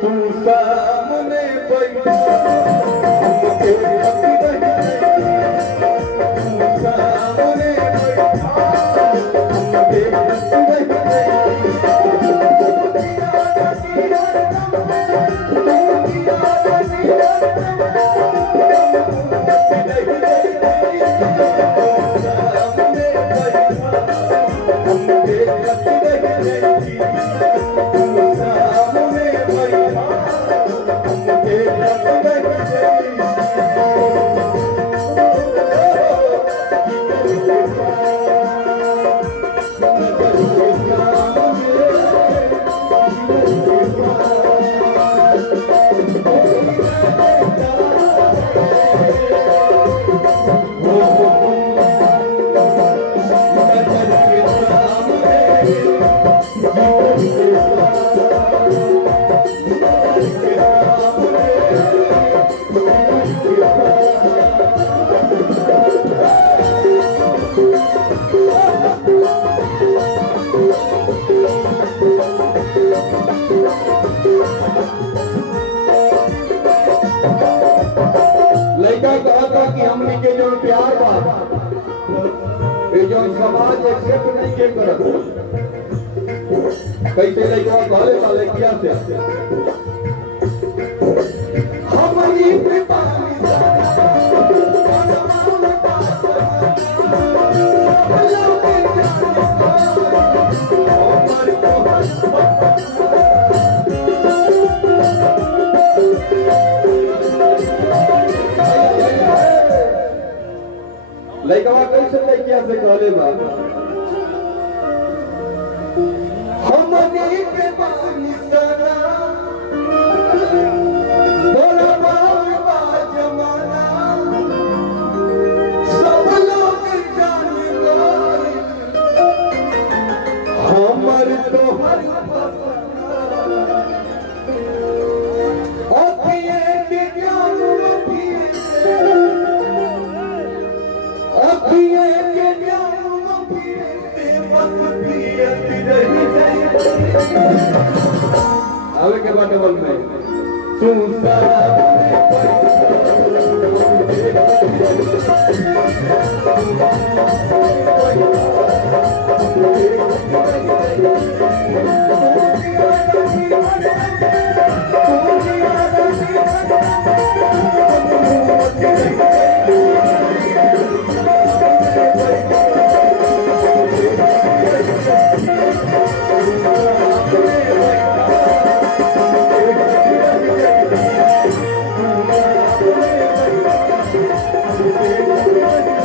तू सामने बैठा हमके पति रही, तू सामने बैठा हमके पति रही। लड़का कहा था कि हमने के जो प्यार बा ये जो समाज एक्सेप्ट नहीं के करत कैसे लड़का कहले था लड़किया से हमनी पे लड़का कैसे लड़किया से कहले बा हमनी के बानी सना बोला बा जमाना सब लोग जान गए हमर तोहर आवे के बाटे बोल में तू Thank you.